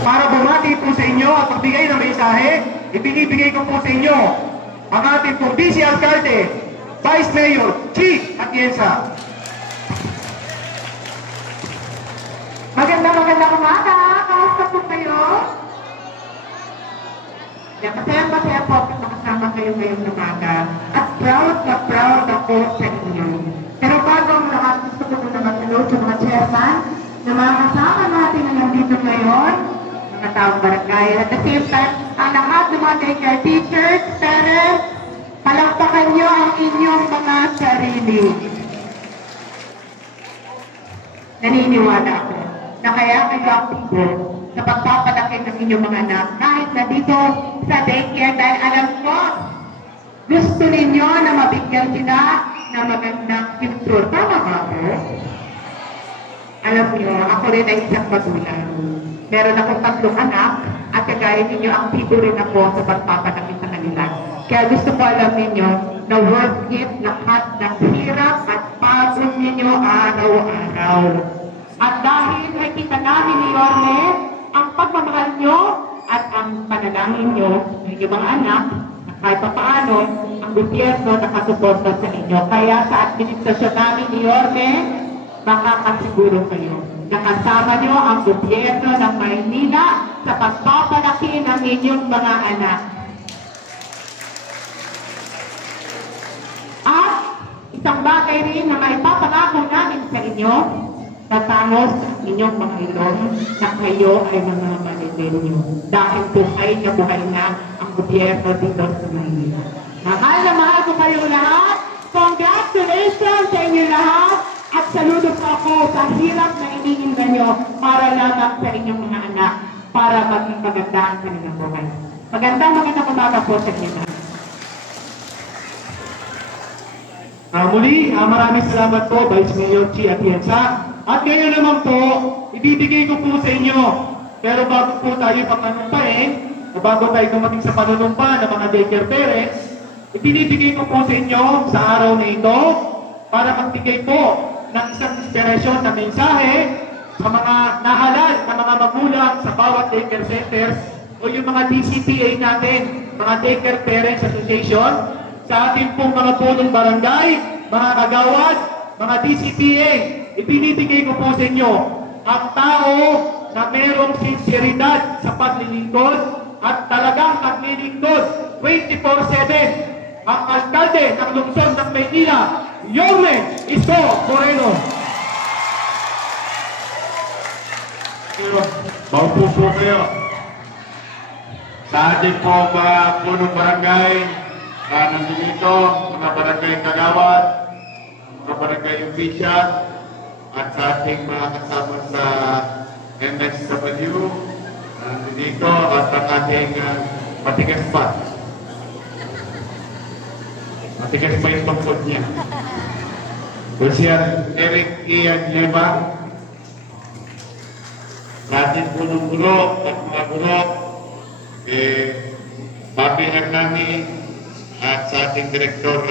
Para bumati po sa inyo at magbigay ng mensahe, ibinibigay ko po sa inyo ang ating pong Vice Alcalde, Vice Mayor Chi Atienza. Magandang umaga! Kamusta po kayo? Masaya po ako makasama kayo ngayong umaga. At proud na proud ako sa inyo. Pero bago ang lahat, gusto ko na mag-hello sa mga chairman na mga kasama natin na nandito ngayon, mga taong barangay. At the same time, ang lahat ng mga daycare teachers, parents, palakpakan nyo ang inyong mga sarili. Naniniwala ako na kaya kayo aktibo sa pagpapalaki ng inyong mga anak kahit na dito sa daycare dahil alam ko gusto ninyo na mabigyan sila ng magandang future. Tama ba ako? Alam niyo, ako rin ay isang magulang. Meron akong 3 anak at kagaya ninyo, aktibo rin ako sa pagpapalaki sa kanila. Kaya gusto ko alam ninyo na worth it lahat ng hirap at pagod ninyo araw-araw. At dahil nakita namin ni Yorme ang pagmamahal nyo at ang panalangin nyo ng inyong mga anak, na kahit pa paano, ang gobyerno nakasuporta sa inyo. Kaya sa administrasyon namin ni Yorme, makakasiguro kayo. Nakasama nyo ang gobyerno ng Maynila sa pagpapalaki ng inyong mga anak. At isang bagay rin na maipapangako namin sa inyo, tatangos inyong mga ilong na kayo ay mga manilenyo. Dahil buhay na ang gobyerno dito sa Maynila. Mahal na mahal ko kayo lahat. Congratulations sa inyo lahat. At saludo po ako sa hirap na iniinda nyo para lamang sa inyong mga anak para maging maganda ang kanilang buhay. Magandang umaga po sa inyo lahat. Muli, maraming salamat po, Vice Mayor Chi Atienza. At ngayon naman po, ibibigay ko po sa inyo. Pero bago po tayo pagpanumpain, bago tayo dumating sa panunumpa ng mga daycare parents, ibinibigay ko po sa inyo sa araw na ito para magbigay po ng isang inspirasyon na mensahe sa mga nahalal na mga magulang sa bawat daycare centers o yung mga DCPA natin, mga Daycare Parents Association, sa ating pong mga punong barangay, mga kagawad, mga DCPA. Ibinibigay ko po sa inyo ang tao na merong sinseridad sa paglilingkod at talagang naglilingkod 24/7. Ang alkalde ng lungsod ng Maynila, Yorme Isko Moreno. Maupo po kayo. Sa ating po mga punong barangay na nandito, mga barangay kagawad, mga barangay official, at sa ating mga kasama sa MSW, nandito at ang ating matigas pa. Matigas pa yung tungkod niya. Kusiyan Eric Ian Lema, sa ating punong gulok at mga gulok, Papi Hernani, at sa ating Direktor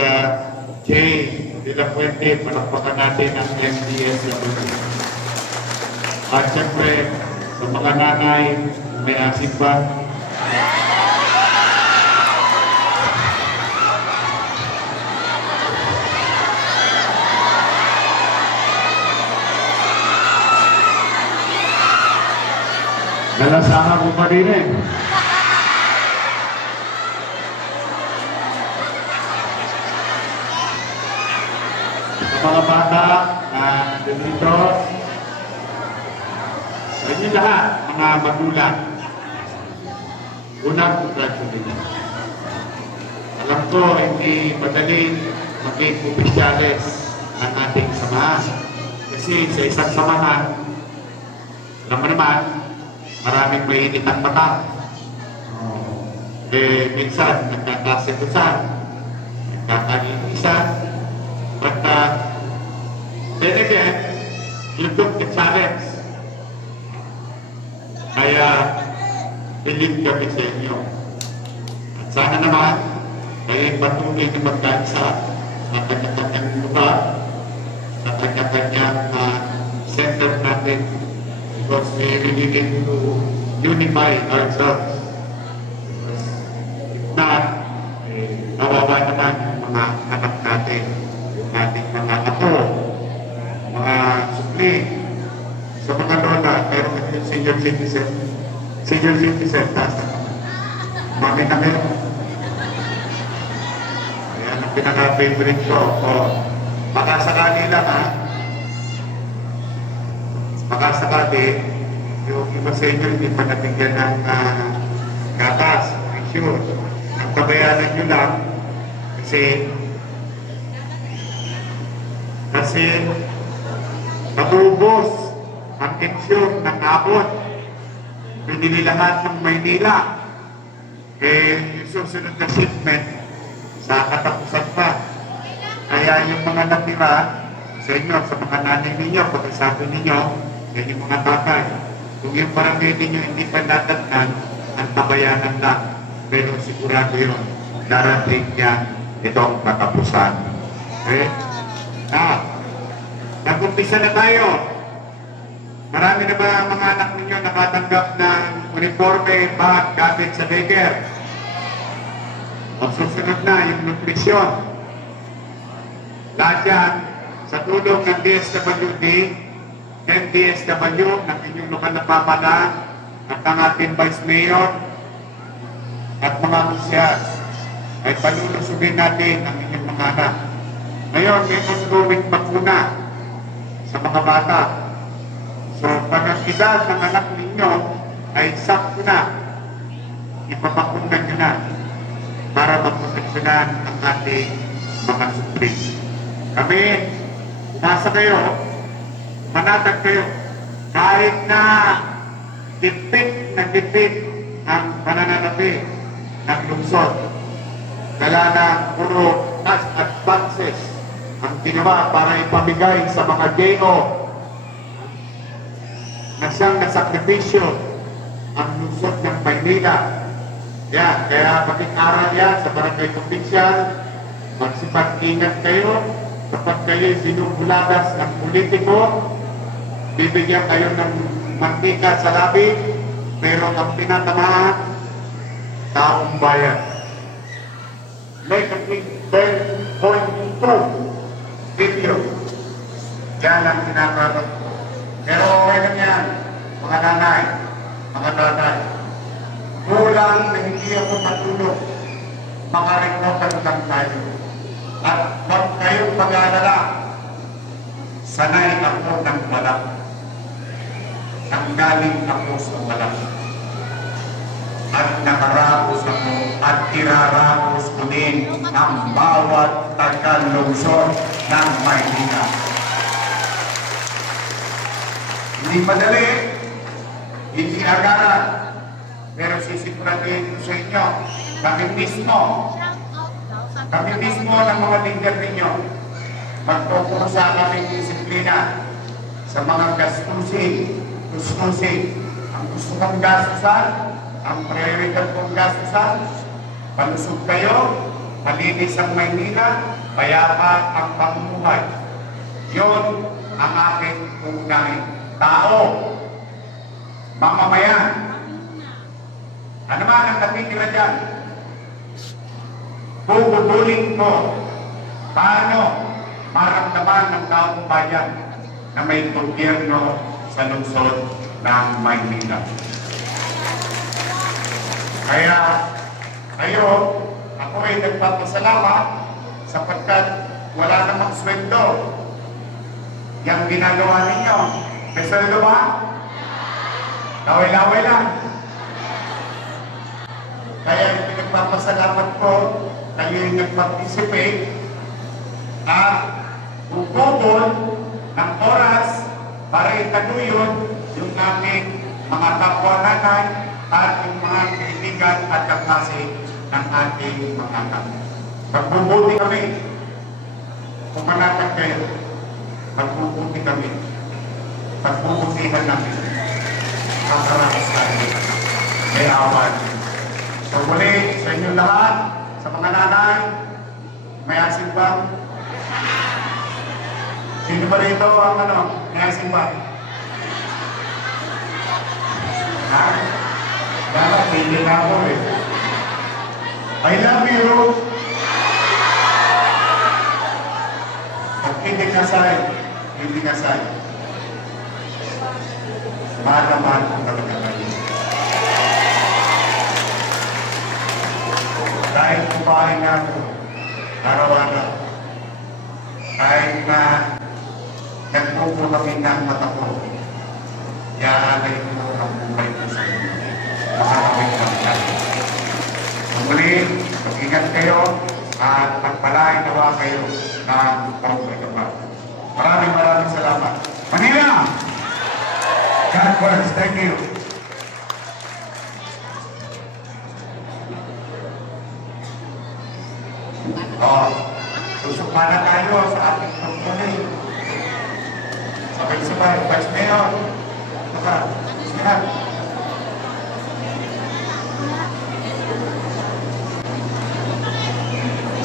Jay De La Fuente, palakpakan natin ang MDSW. At siyempre, sa mga nanay, may asik ba? Nalasahan ko pa din eh. Mga bata na dito, sa inyo lahat, mga magulang, unang congratulations. Alam ko, hindi madaling maging opisyalis ang ating samahan. Kasi sa isang samahan, alam mo naman, maraming mainit ang mata. Minsan, nagkakasikusan, nagkakalimusan, but then again, you took the challenge. Kaya, believe kami sa inyo. At sana naman, kayo patuloy na magkansa sa kanya-kanyang lugar, sa kanya-kanyang center natin because we really need to unify ourselves. If not, kawawa naman yung mga anak natin, yung ating mga apo, mga supli, sa mga lola, meron kami yung senior citizen, taas na mami na meron. Ayan ang pinaka-favorite ko. Baka sakali lang ha, baka sakali, yung iba sa inyo hindi pa nabigyan ng gatas, sure. Ang kabayaran nyo lang, kasi matubos ang tensyon ng abot. Pinili lahat ng Maynila. Yung susunod na shipment sa katapusan pa. Kaya yung mga natira sa inyo, sa mga nanay ninyo, pagkasabi ninyo, yan yung mga tatay. Kung yung barangay ninyo hindi pa natatnan, ang tabayanan lang. Pero sigurado yun, darating yan itong katapusan. Okay? Nag-umpisa na tayo. Marami na ba ang mga anak ninyo nakatanggap ng uniforme, bag, gamit sa daycare? Susunod na yung nutrition. Lahat yan, sa tulong ng DSWD, DSW, ng inyong lokal na pamahalaan, at ang ating Vice Mayor, at mga musyas, ay palulusugin natin ang inyong mga anak. Ngayon, may ongoing bakuna sa mga bata. So, pag ang edad ng anak ninyo ay sakto na, ipapakunan nyo na para maproteksyonan ang ating mga supli. Kami, nasa kayo, manatag kayo, kahit na gipit ang pananalapi ng lungsod. Dala na puro cash advances ang ginawa para ipamigay sa mga geno na siyang nasakripisyo ang lungsod ng Maynila. Yan, kaya maging-aral yan sa barangay official, magsipag-ingat kayo kapag kayo binubulagas ng politiko, bibigyan kayo ng mantika sa labi, pero ang pinatamaan, taong bayan. May kaping 10.2 billion. Yan ang sinakarap ko. Pero okay lang yan, mga nanay, mga tatay. Kulang na hindi ako matulog, makarekotan lang tayo. At huwag kayong pag-aalala, sanay ako ng walang. Nanggaling ako sa walang. At nakarapos ako at irarapos ko din ang bawat taga-lungsod ng Maynila. Hindi madali, hindi agaran, pero sisiguraduhin ko sa inyo, kami mismo ng mga leader ninyo, magpupusa kaming disiplina sa mga gastusin. Ang gusto kong gastusan, ang prioridad kong gastusan, palusog kayo, malinis ang Maynila, payapa ang pamumuhay. Yun ang aking unang tao, mamamayan. Ano man ang natitira dyan? Bubulin ko paano maramdaman ng taong bayan na may gobyerno sa lungsod ng Maynila. Kaya kayo, ako ay nagpapasalamat sapagkat wala namang sweldo. Yang ginagawa ninyo, may sweldo ba? Laway-laway lang. Kaya pinagpapasalamat ko, kayo yung nag-participate at bububol ng oras para italuyon yung aming mga kapwa nanay at yung mga kaibigan at kaklase ng ating mga anak. Magbubuti kami. Kung manatag kayo, magbubuti kami. Pagbubutihan namin. Kakarakas tayo. May awan. So muli, sa inyo lahat, sa mga nanay, may asin ba? Sino ba rito ang may asin ba? Ha? Dapat pili na ako eh. I love you. Pag hindi kasay. Mahal na mahal ko talaga kayo. Kahit kumain na ako, araw-araw. Kahit na nagpupo kami ng mata ko, iaalay ko ang buhay ko sa inyo. Makakawin kami natin. Muli, mag-ingat kayo at pagpalain nawa kayo ng Panginoon kapal. Maraming salamat. Manila! God bless. Thank you. Susok na tayo sa ating pagpunay. Sabay-sabay. Vice Mayor. Saka, sihat.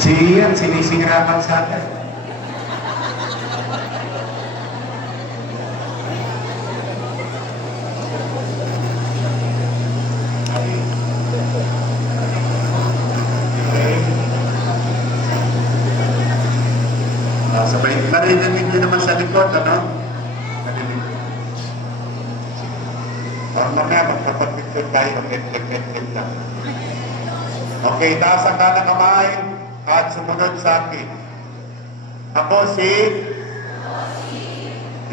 Si Ian, sinisingirapan sa atin. Sabay, narinig nyo naman sa likod, ano? Narinig. Or mamaya, magpapag-picture tayo, net lang. Okay, taas ang kanang kamay at sumunod sa akin. Ako si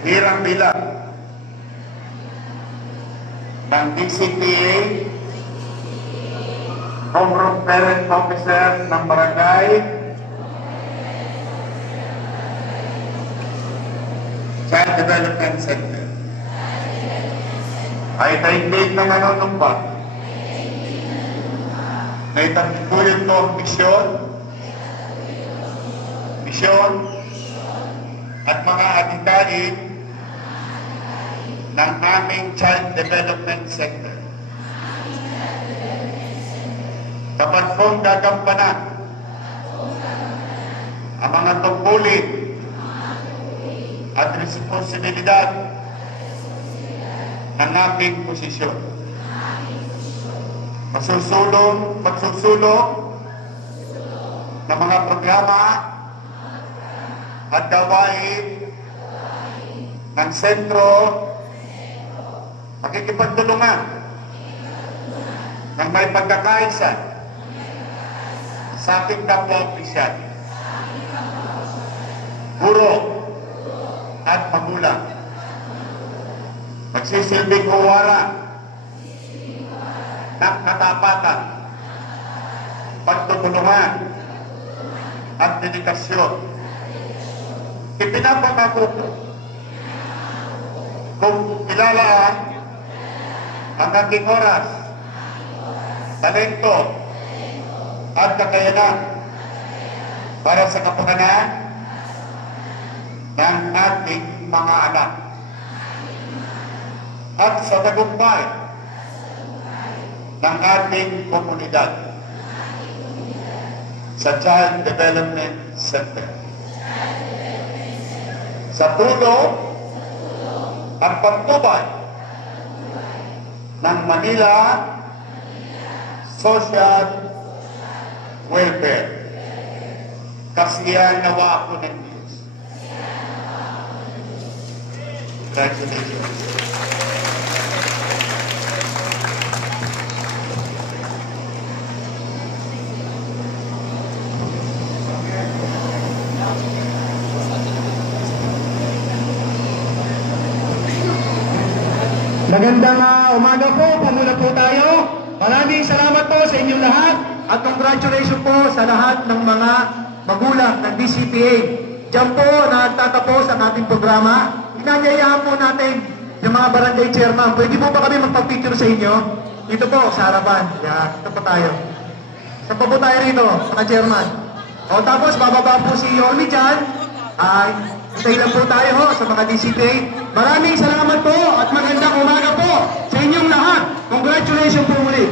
Hirang Bilang ng DCPA, Homeroom Parent Officer ng Barangay Child Development Center. Ay taindig ng nanunumpa na itagpuyin ko ang misyon at mga adhikain ng aming Child Development Center. Kapag kong gagampanan ang mga tungkulin at responsibilidad ng aming posisyon. Magsusulong ng mga programa at gawain ng sentro, makikipagtulungan ng may pagkakaisa sa ating kapwa-opisyal, guro at magulang. Magsisilbing huwara ng katapatan, pagtutulungan at dedikasyon. Ipinapangako ko kung ilalaan ang aking oras, talento at kakayanan para sa kapakanan ng ating mga anak at sa tagumpay ng ating komunidad sa Child Development Center. Sa tulong at pagtubay ng Manila Social Welfare. Kasiyahan nawa ako ng Diyos. Congratulations. Magandang umaga po, pamuna po tayo. Maraming salamat po sa inyong lahat at congratulations po sa lahat ng mga magulang ng DCPA. Diyan po nagtatapos ang ating programa. Inanyayahan po natin yung mga barangay chairman. Pwede po ba kami magpapicture sa inyo? Dito po, sa harapan. Ito po tayo. Saan po tayo rito, mga chairman? O tapos, bababa po si Yormi dyan. Hintay lang po tayo sa mga DCPA. Maraming salamat po at magandang umaga po sa inyong lahat. Congratulations po muli.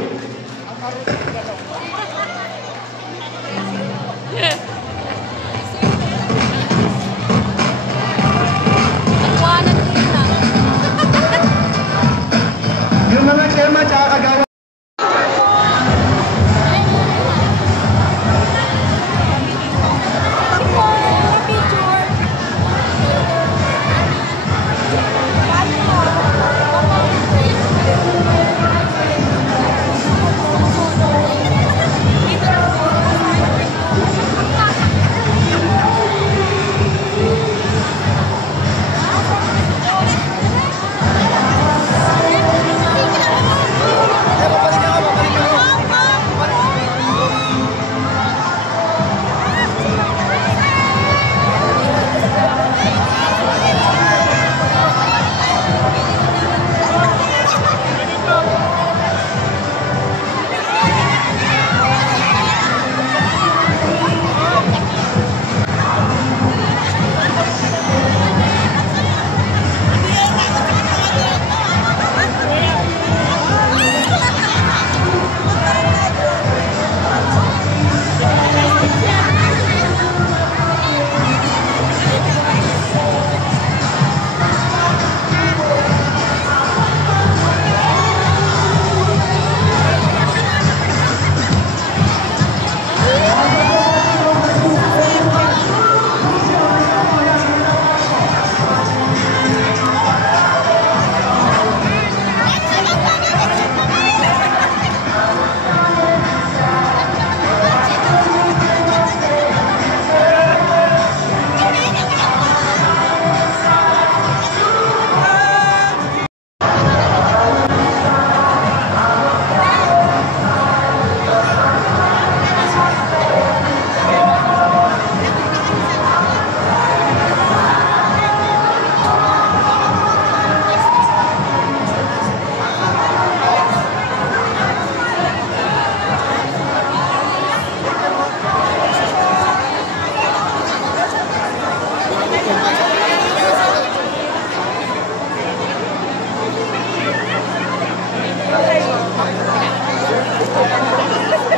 Yung mga chairman tsaka Kagawad.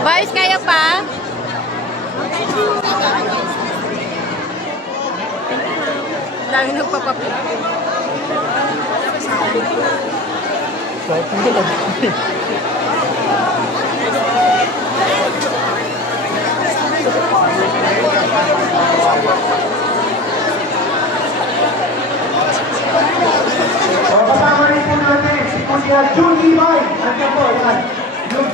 Vice, kaya pa? Dami nagpapapit. Kasama rin po natin si Kuya Jun Ibay. Nandiyan po, yan. Jun.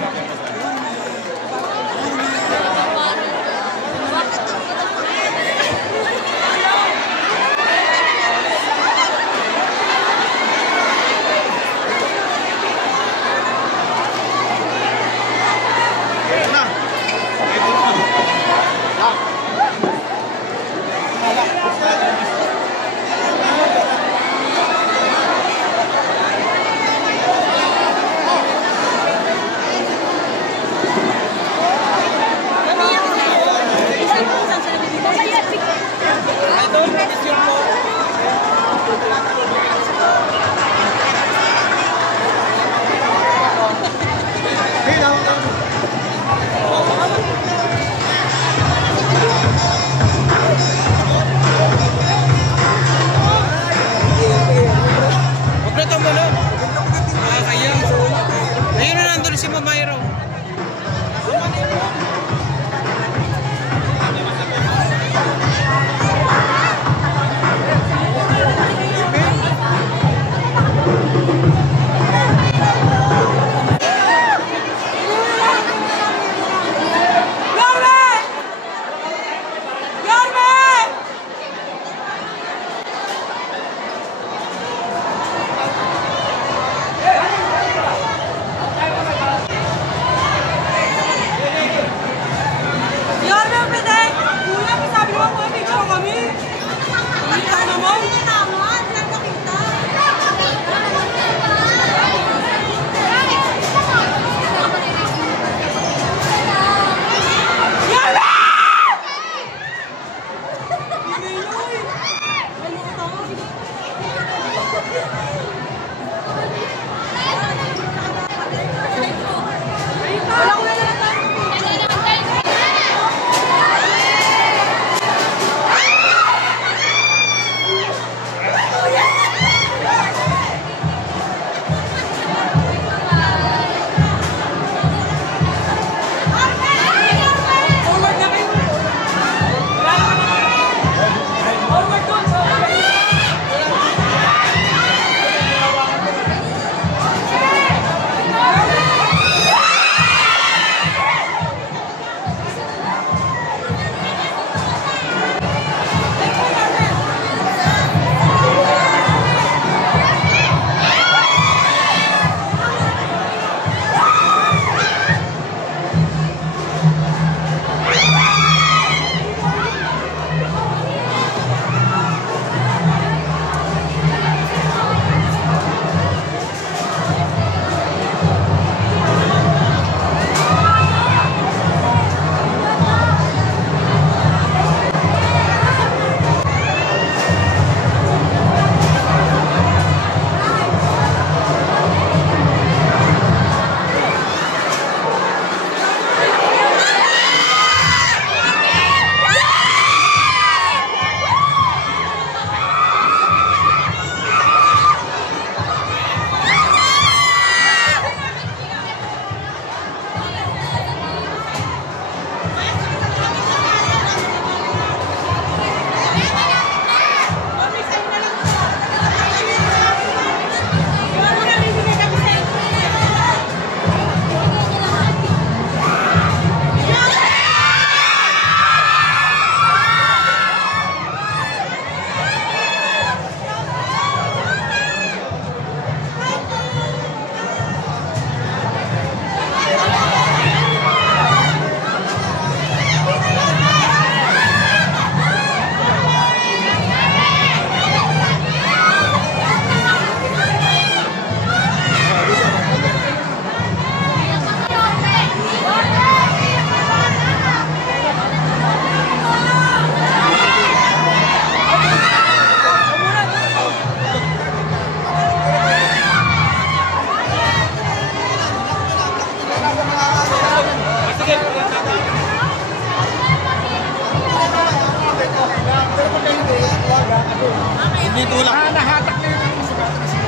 Tinitulak. Nahatak na yung sugatan na sila.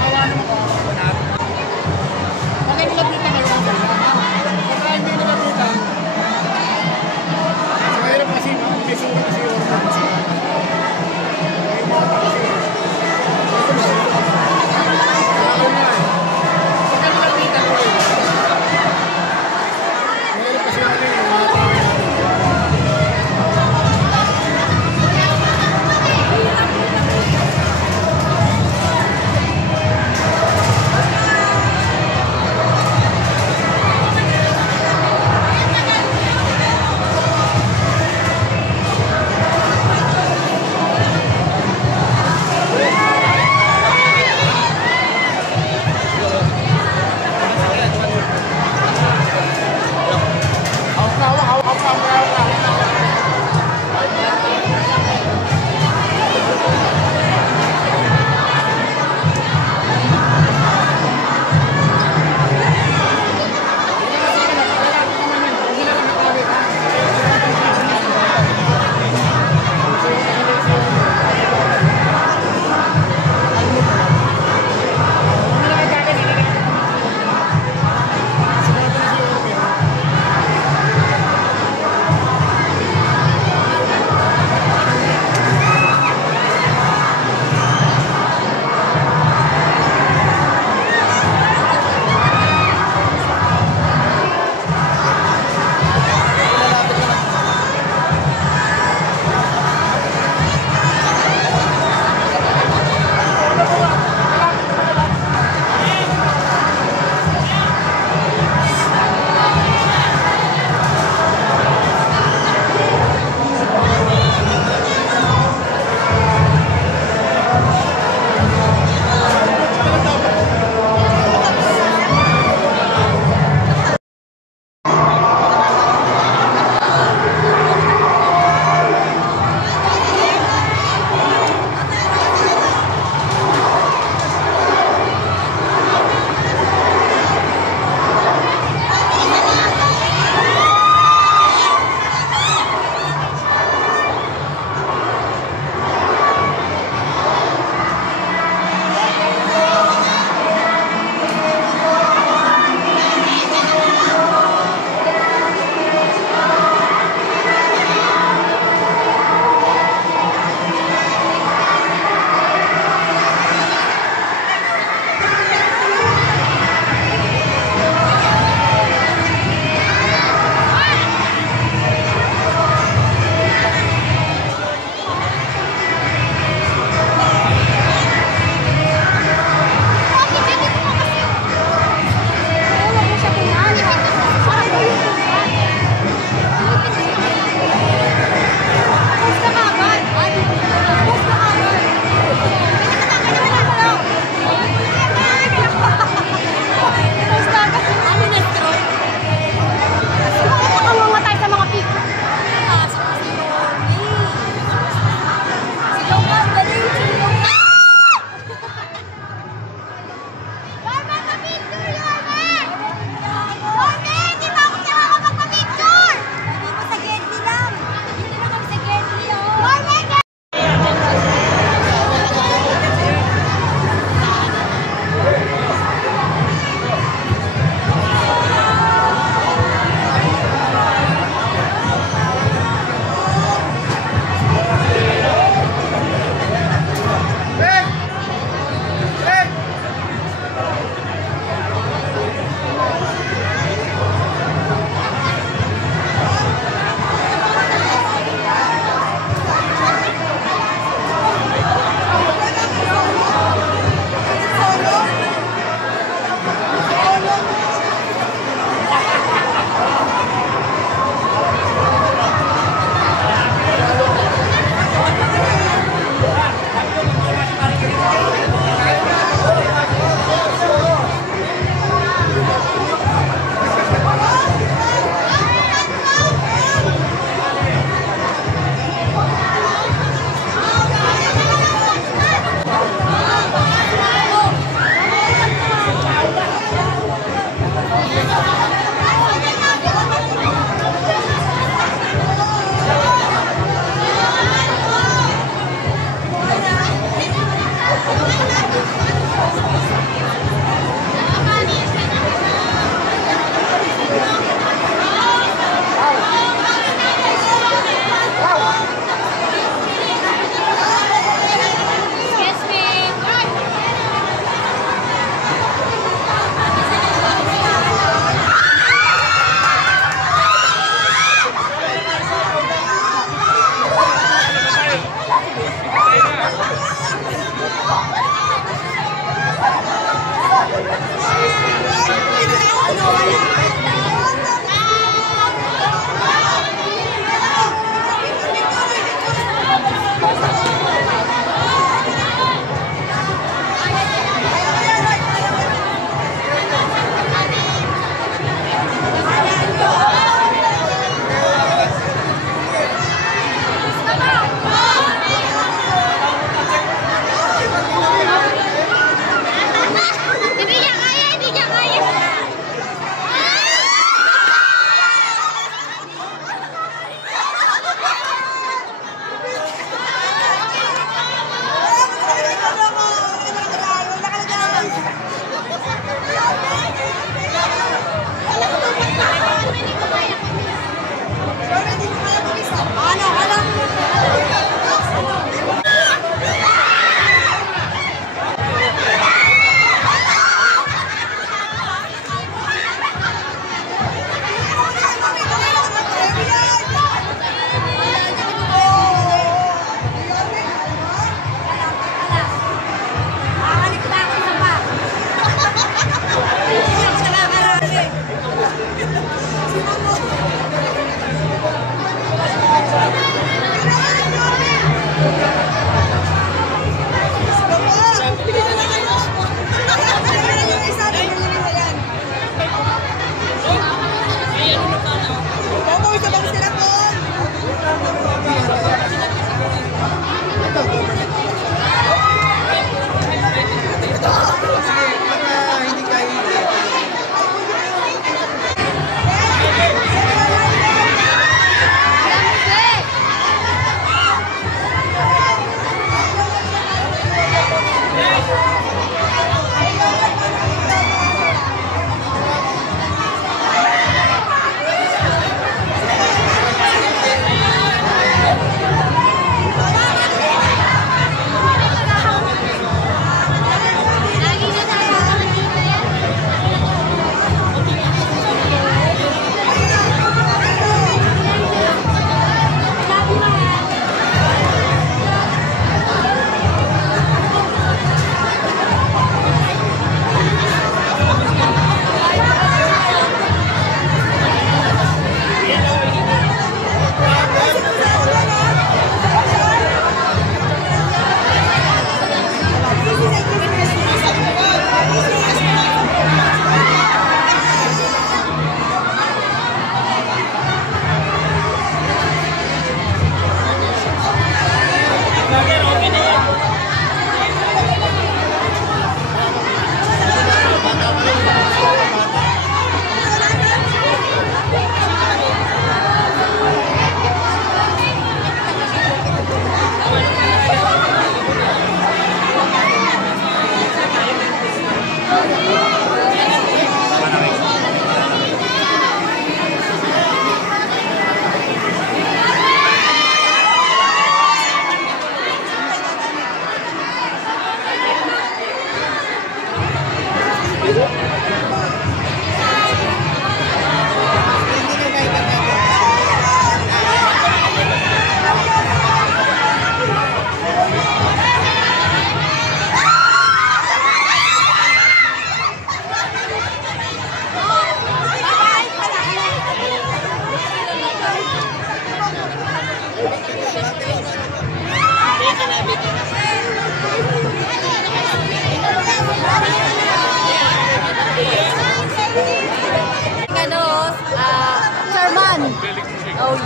Nakawa naman ko ako natin. Pag nilapitan kayo ang gala. Pagka hindi nilapitan, mahirap kasi may sugat kasi yung organ kasi. May mata kasi. Ito na. Kaya nga eh. Pagka nilapitan ko eh. Mahirap kasi yung mata.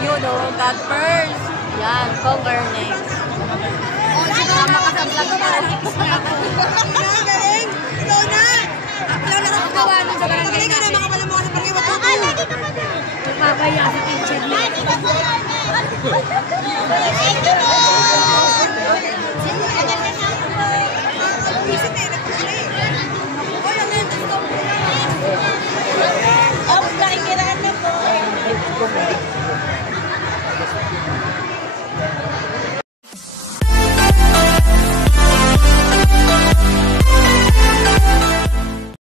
You know, God first. Yan, conquer next. Oh, sumama ka sa vlog ko para nakipos na ako. Galing! Ikaw na! Ikaw na nakagawa nun sa barangay. Galing ka na mga pala mga sa barangay. Lagi ka pa na! Magpapaya sa kitchen. Lagi ka pa na!